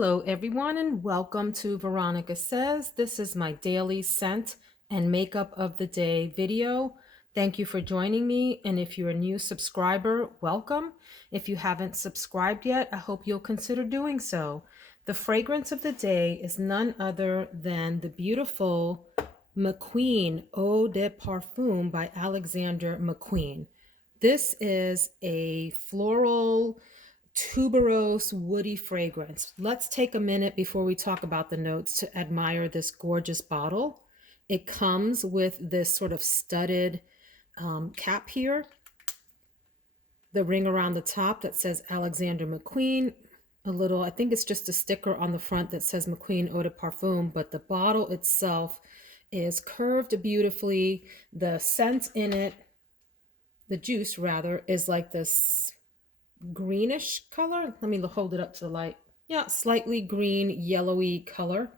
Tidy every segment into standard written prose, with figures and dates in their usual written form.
Hello, everyone, and welcome to Veronica Says. This is my daily scent and makeup of the day video. Thank you for joining me. And if you're a new subscriber, welcome. If you haven't subscribed yet, I hope you'll consider doing so. The fragrance of the day is none other than the beautiful McQueen Eau de Parfum by Alexander McQueen. This is a floral tuberose woody fragrance. Let's take a minute before we talk about the notes to admire this gorgeous bottle. It comes with this sort of studded cap here, the ring around the top that says Alexander McQueen, a little, I think it's just a sticker on the front that says McQueen Eau de Parfum, but the bottle itself is curved beautifully. The scent in it, the juice rather, is like this greenish color. Let me hold it up to the light. Yeah, slightly green, yellowy color.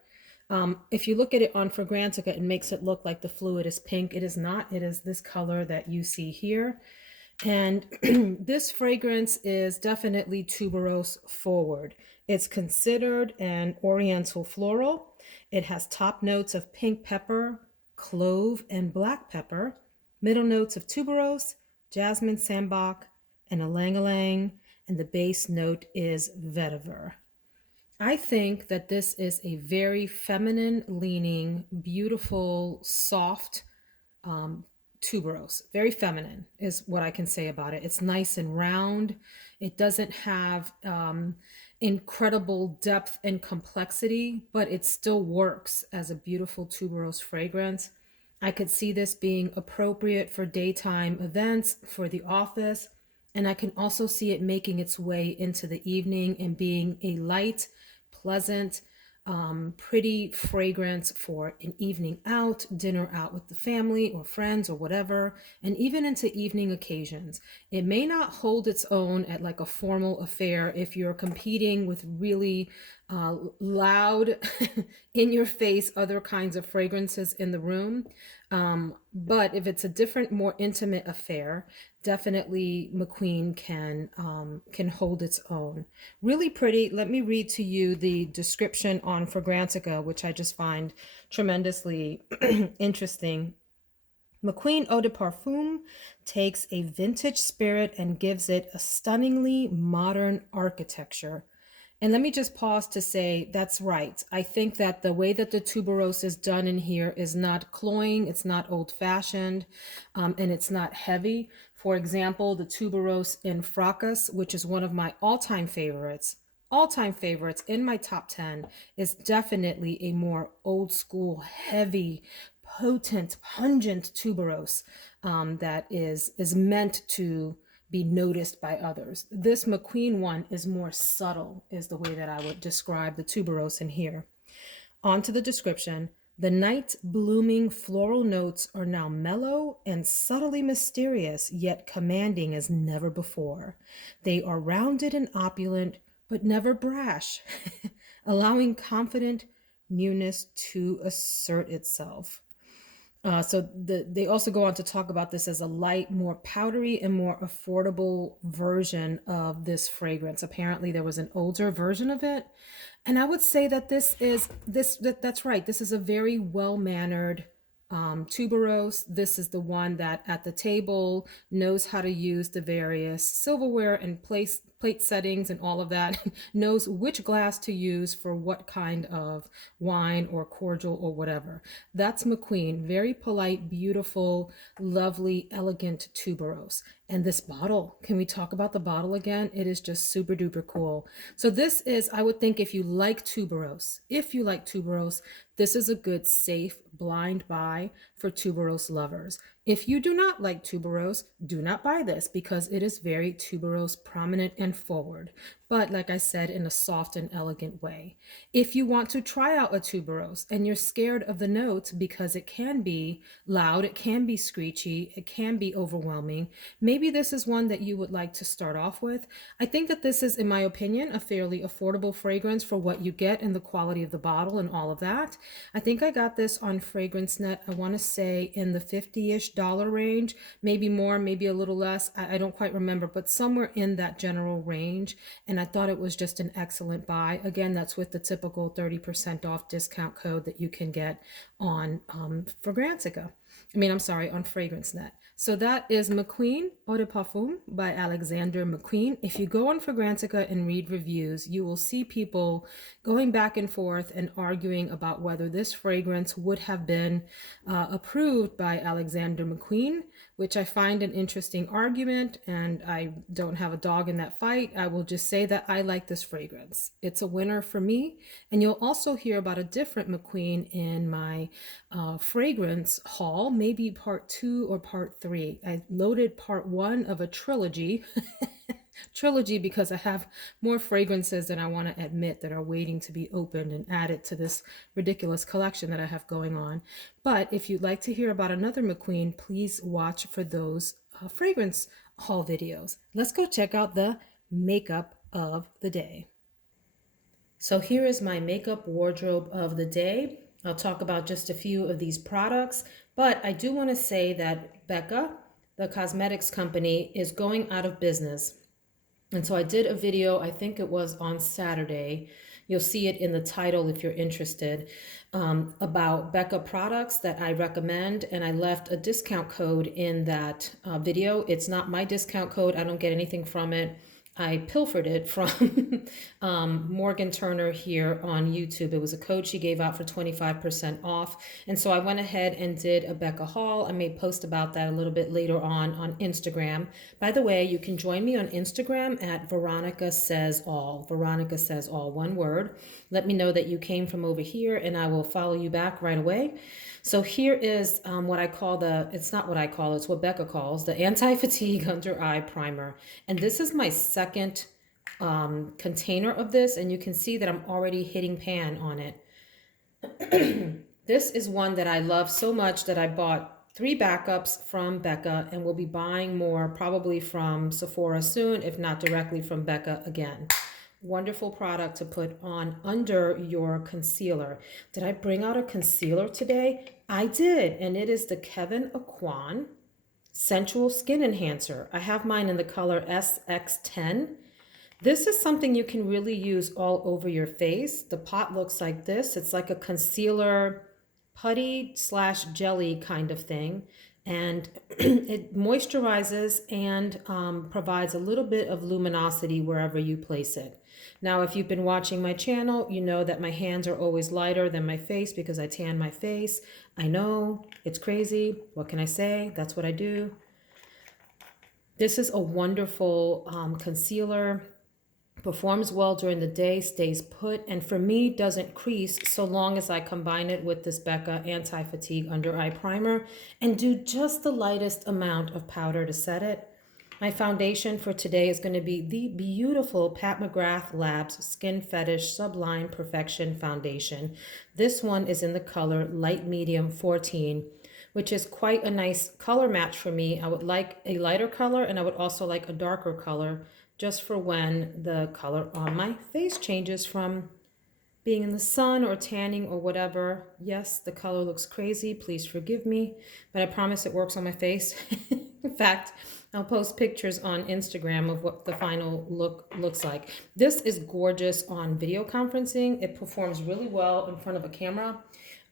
If you look at it on Fragrantica, it makes it look like the fluid is pink. It is not. It is this color that you see here. And this fragrance is definitely tuberose forward. It's considered an oriental floral. It has top notes of pink pepper, clove, and black pepper, middle notes of tuberose, jasmine sambac, and ylang-ylang, and the base note is vetiver. I think that this is a very feminine leaning, beautiful, soft tuberose. Very feminine is what I can say about it. It's nice and round. It doesn't have incredible depth and complexity, but it still works as a beautiful tuberose fragrance. I could see this being appropriate for daytime events, for the office, and I can also see it making its way into the evening and being a light, pleasant, pretty fragrance for an evening out, dinner out with the family or friends or whatever, and even into evening occasions. It may not hold its own at like a formal affair if you're competing with really loud, in your face, other kinds of fragrances in the room. But if it's a different, more intimate affair, definitely McQueen can hold its own. Really pretty. Let me read to you the description on Fragrantica, which I just find tremendously interesting. McQueen Eau de Parfum takes a vintage spirit and gives it a stunningly modern architecture. And let me just pause to say that's right. I think that the way that the tuberose is done in here is not cloying, it's not old-fashioned, and it's not heavy. For example, the tuberose in Fracas, which is one of my all-time favorites in my top 10, is definitely a more old school, heavy, potent, pungent tuberose that is meant to be noticed by others. This McQueen one is more subtle, is the way that I would describe the tuberose in here. On to the description. The night blooming floral notes are now mellow and subtly mysterious, yet commanding as never before. They are rounded and opulent, but never brash, allowing confident newness to assert itself. They also go on to talk about this as a light, more powdery, and more affordable version of this fragrance. Apparently, there was an older version of it, and I would say that that's right. This is a very well-mannered tuberose. This is the one that at the table knows how to use the various silverware and plate settings and all of that, knows which glass to use for what kind of wine or cordial or whatever. That's McQueen. Very polite, beautiful, lovely, elegant tuberose. And this bottle, can we talk about the bottle again? It is just super duper cool. So this is, I would think, if you like tuberose, this is a good, safe, blind buy for tuberose lovers. If you do not like tuberose, do not buy this because it is very tuberose prominent and forward, but like I said, in a soft and elegant way. If you want to try out a tuberose and you're scared of the notes because it can be loud, it can be screechy, it can be overwhelming, maybe this is one that you would like to start off with. I think that this is, in my opinion, a fairly affordable fragrance for what you get and the quality of the bottle and all of that. I think I got this on FragranceNet, I want to say in the $50-ish range, maybe more, maybe a little less. I don't quite remember, but somewhere in that general range. And I thought it was just an excellent buy. Again, that's with the typical 30% off discount code that you can get on Fragrantica. I'm sorry, on FragranceNet. So that is McQueen Eau de Parfum by Alexander McQueen. If you go on Fragrantica and read reviews, you will see people going back and forth and arguing about whether this fragrance would have been approved by Alexander McQueen, which I find an interesting argument, and I don't have a dog in that fight. I will just say that I like this fragrance. It's a winner for me, and you'll also hear about a different McQueen in my fragrance haul, maybe part 2 or part 3. I loaded part 1 of a trilogy. Trilogy because I have more fragrances than I want to admit that are waiting to be opened and added to this ridiculous collection that I have going on. But if you'd like to hear about another McQueen, please watch for those fragrance haul videos. Let's go check out the makeup of the day. So here is my makeup wardrobe of the day. I'll talk about just a few of these products, but I do want to say that Becca, the cosmetics company, is going out of business. And so I did a video, I think it was on Saturday. You'll see it in the title if you're interested, about Becca products that I recommend. And I left a discount code in that video. It's not my discount code. I don't get anything from it. I pilfered it from Morgan Turner here on YouTube. It was a code she gave out for 25% off. And so I went ahead and did a Becca haul. I may post about that a little bit later on Instagram. By the way, you can join me on Instagram at Veronica Says All. Veronica Says All, one word. Let me know that you came from over here and I will follow you back right away. So here is what I call it's not what I call, it's what Becca calls the anti-fatigue under eye primer. And this is my second container of this, and you can see that I'm already hitting pan on it. This is one that I love so much that I bought 3 backups from Becca and will be buying more probably from Sephora soon, if not directly from Becca again. Wonderful product to put on under your concealer. Did I bring out a concealer today? I did, and it is the Kevyn Aucoin Sensual Skin Enhancer. I have mine in the color SX10. This is something you can really use all over your face. The pot looks like this. It's like a concealer putty / jelly kind of thing. And it moisturizes and provides a little bit of luminosity wherever you place it. Now, if you've been watching my channel, you know that my hands are always lighter than my face because I tan my face. I know, it's crazy. What can I say? That's what I do. This is a wonderful concealer. Performs well during the day, stays put, and for me doesn't crease so long as I combine it with this Becca Anti-Fatigue Under Eye Primer and do just the lightest amount of powder to set it. My foundation for today is going to be the beautiful Pat McGrath Labs Skin Fetish Sublime Perfection Foundation. This one is in the color Light Medium 14, which is quite a nice color match for me. I would like a lighter color and I would also like a darker color just for when the color on my face changes from being in the sun or tanning or whatever. Yes, the color looks crazy. Please forgive me, but I promise it works on my face. In fact, I'll post pictures on Instagram of what the final look looks like. This is gorgeous on video conferencing. It performs really well in front of a camera,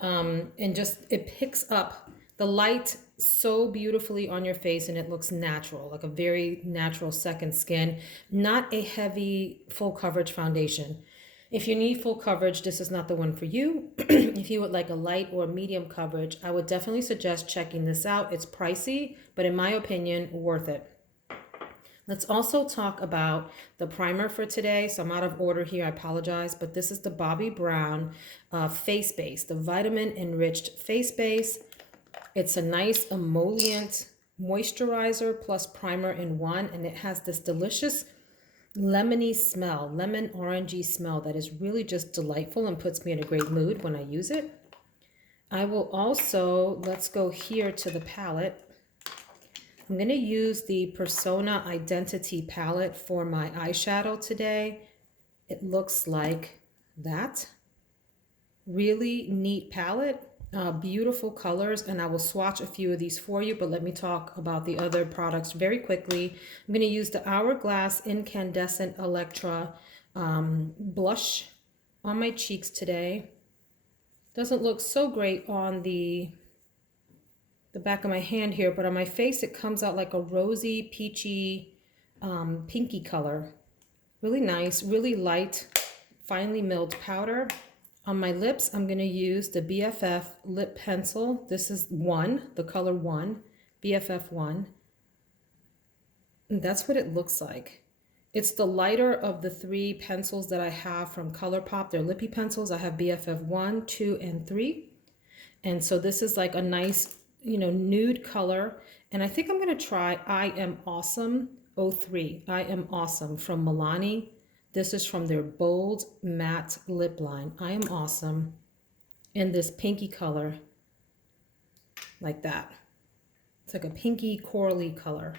and just it picks up the light so beautifully on your face, and it looks natural, like a very natural second skin, not a heavy full coverage foundation. If you need full coverage, this is not the one for you. If you would like a light or medium coverage, I would definitely suggest checking this out. It's pricey, but in my opinion, worth it. Let's also talk about the primer for today. So I'm out of order here, I apologize, but this is the Bobbi Brown face base, the vitamin enriched face base. It's a nice emollient moisturizer plus primer in one, and it has this delicious lemony smell, lemon orangey smell that is really just delightful and puts me in a great mood when I use it. I will also, let's go here to the palette. I'm going to use the Persona Identity palette for my eyeshadow today. It looks like that. Really neat palette. Beautiful colors, and I will swatch a few of these for you, but let me talk about the other products very quickly. I'm going to use the Hourglass Incandescent Electra blush on my cheeks today. Doesn't look so great on the back of my hand here, but on my face it comes out like a rosy, peachy, pinky color. Really nice, really light, finely milled powder. On my lips, I'm going to use the BFF lip pencil. This is 1, the color 1, BFF 1. And that's what it looks like. It's the lighter of the 3 pencils that I have from ColourPop. They're lippy pencils. I have BFF 1, 2, and 3. And so this is like a nice, nude color. And I think I'm going to try I Am Awesome 03. I Am Awesome from Milani. This is from their bold matte lip line. I Am Awesome in this pinky color, like that. It's like a pinky corally color.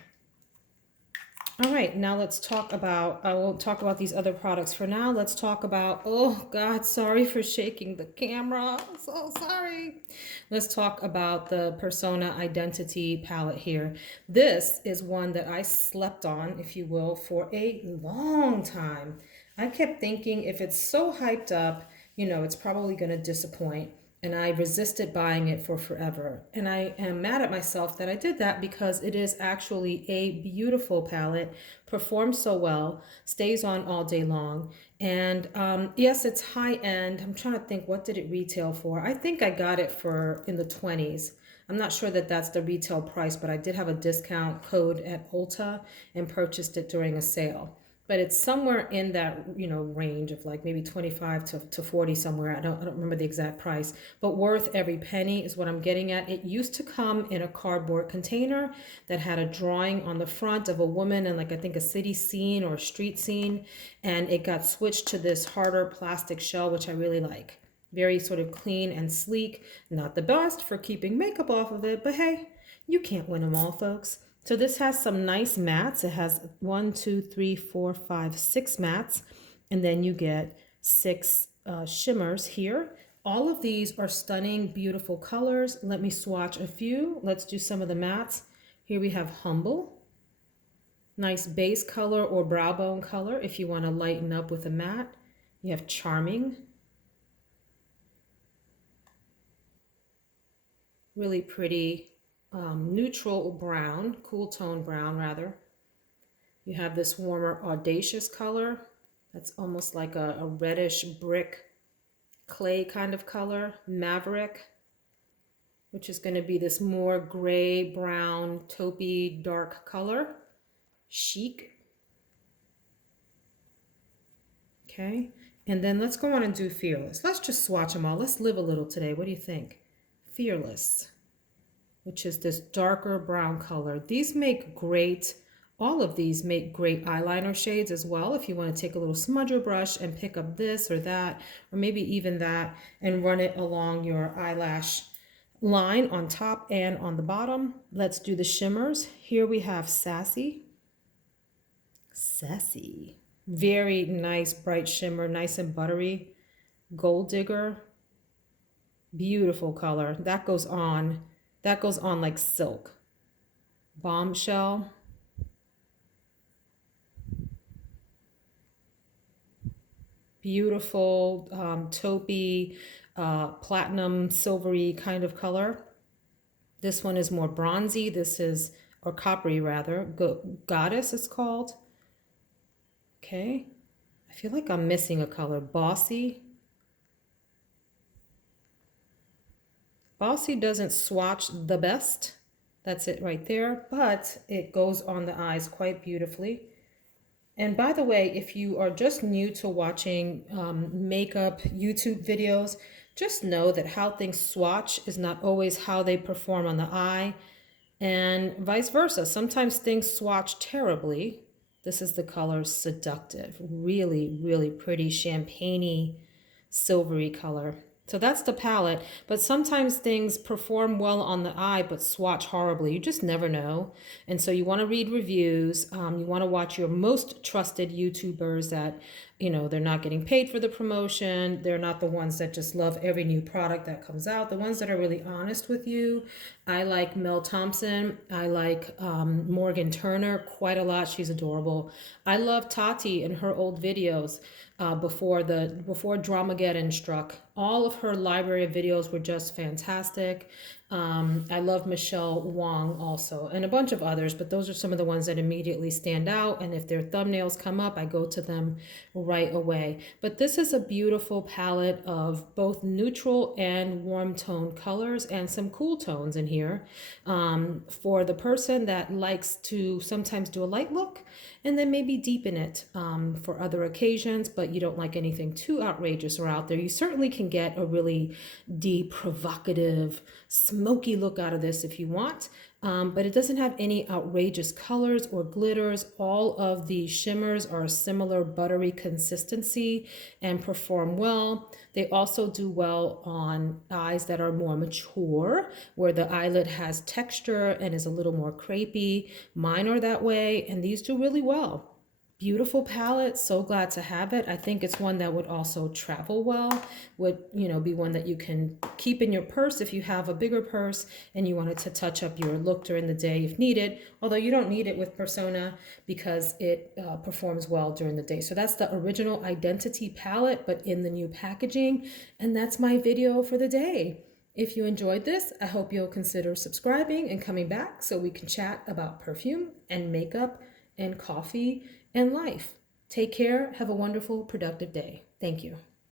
All right, now let's talk about, I won't talk about these other products for now. Let's talk about, oh God, sorry for shaking the camera. I'm so sorry. Let's talk about the Persona Identity palette here. This is one that I slept on, if you will, for a long time. I kept thinking if it's so hyped up, it's probably going to disappoint. And I resisted buying it for forever. And I am mad at myself that I did that, because it is actually a beautiful palette, performs so well, stays on all day long. And yes, it's high end. I'm trying to think, what did it retail for? I think I got it for in the 20s. I'm not sure that that's the retail price, but I did have a discount code at Ulta and purchased it during a sale. But it's somewhere in that, range of like maybe 25 to 40 somewhere. I don't remember the exact price, but worth every penny is what I'm getting at. It used to come in a cardboard container that had a drawing on the front of a woman and like, I think a city scene or a street scene. And it got switched to this harder plastic shell, which I really like. Very sort of clean and sleek. Not the best for keeping makeup off of it, but hey, you can't win them all, folks. So this has some nice mattes. It has 1, 2, 3, 4, 5, 6 mattes. And then you get 6 shimmers here. All of these are stunning, beautiful colors. Let me swatch a few. Let's do some of the mattes. Here we have Humble. Nice base color or brow bone color if you want to lighten up with a matte. You have Charming. Really pretty. Neutral brown, cool tone brown rather. You have this warmer audacious color that's almost like a reddish brick clay kind of color. Maverick, which is going to be this more gray, brown, taupey, dark color. Chic. Okay, and then let's go on and do Fearless. Let's just swatch them all. Let's live a little today. What do you think? Fearless, which is this darker brown color. These make great, all of these make great eyeliner shades as well. If you want to take a little smudger brush and pick up this or that, or maybe even that, and run it along your eyelash line on top and on the bottom. Let's do the shimmers. Here we have Sassy. Sassy. Very nice bright shimmer, nice and buttery. Gold Digger. Beautiful color. That goes on like silk. Bombshell. Beautiful taupey, platinum, silvery kind of color. This one is more bronzy. This is, or coppery rather, Goddess it's called. Okay. I feel like I'm missing a color. Bossy. Bossy doesn't swatch the best. That's it right there, but it goes on the eyes quite beautifully. And by the way, if you are just new to watching makeup YouTube videos, just know that how things swatch is not always how they perform on the eye, and vice versa. Sometimes things swatch terribly. This is the color Seductive. Really, really pretty champagne-y, silvery color. So that's the palette, but sometimes things perform well on the eye but swatch horribly. You just never know. And so you want to read reviews. You want to watch your most trusted YouTubers that they're not getting paid for the promotion. They're not the ones that just love every new product that comes out. The ones that are really honest with you. I like Mel Thompson. I like Morgan Turner quite a lot. She's adorable. I love Tati and her old videos before Dramageddon struck. All of her library of videos were just fantastic. I love Michelle Wong also, and a bunch of others, but those are some of the ones that immediately stand out. And if their thumbnails come up, I go to them right away. But this is a beautiful palette of both neutral and warm tone colors and some cool tones in here for the person that likes to sometimes do a light look and then maybe deepen it for other occasions, but you don't like anything too outrageous or out there. You certainly can get a really deep, provocative, smoky look out of this if you want, but it doesn't have any outrageous colors or glitters. All of the shimmers are a similar buttery consistency and perform well. They also do well on eyes that are more mature, where the eyelid has texture and is a little more crepey. Mine are that way, and these do really well. Beautiful palette, so glad to have it. I think it's one that would also travel well, would be one that you can keep in your purse if you have a bigger purse and you wanted to touch up your look during the day if needed, although you don't need it with Persona because it performs well during the day. So that's the original Identity palette, but in the new packaging, and that's my video for the day. If you enjoyed this, I hope you'll consider subscribing and coming back so we can chat about perfume and makeup and coffee and life. Take care. Have a wonderful, productive day. Thank you.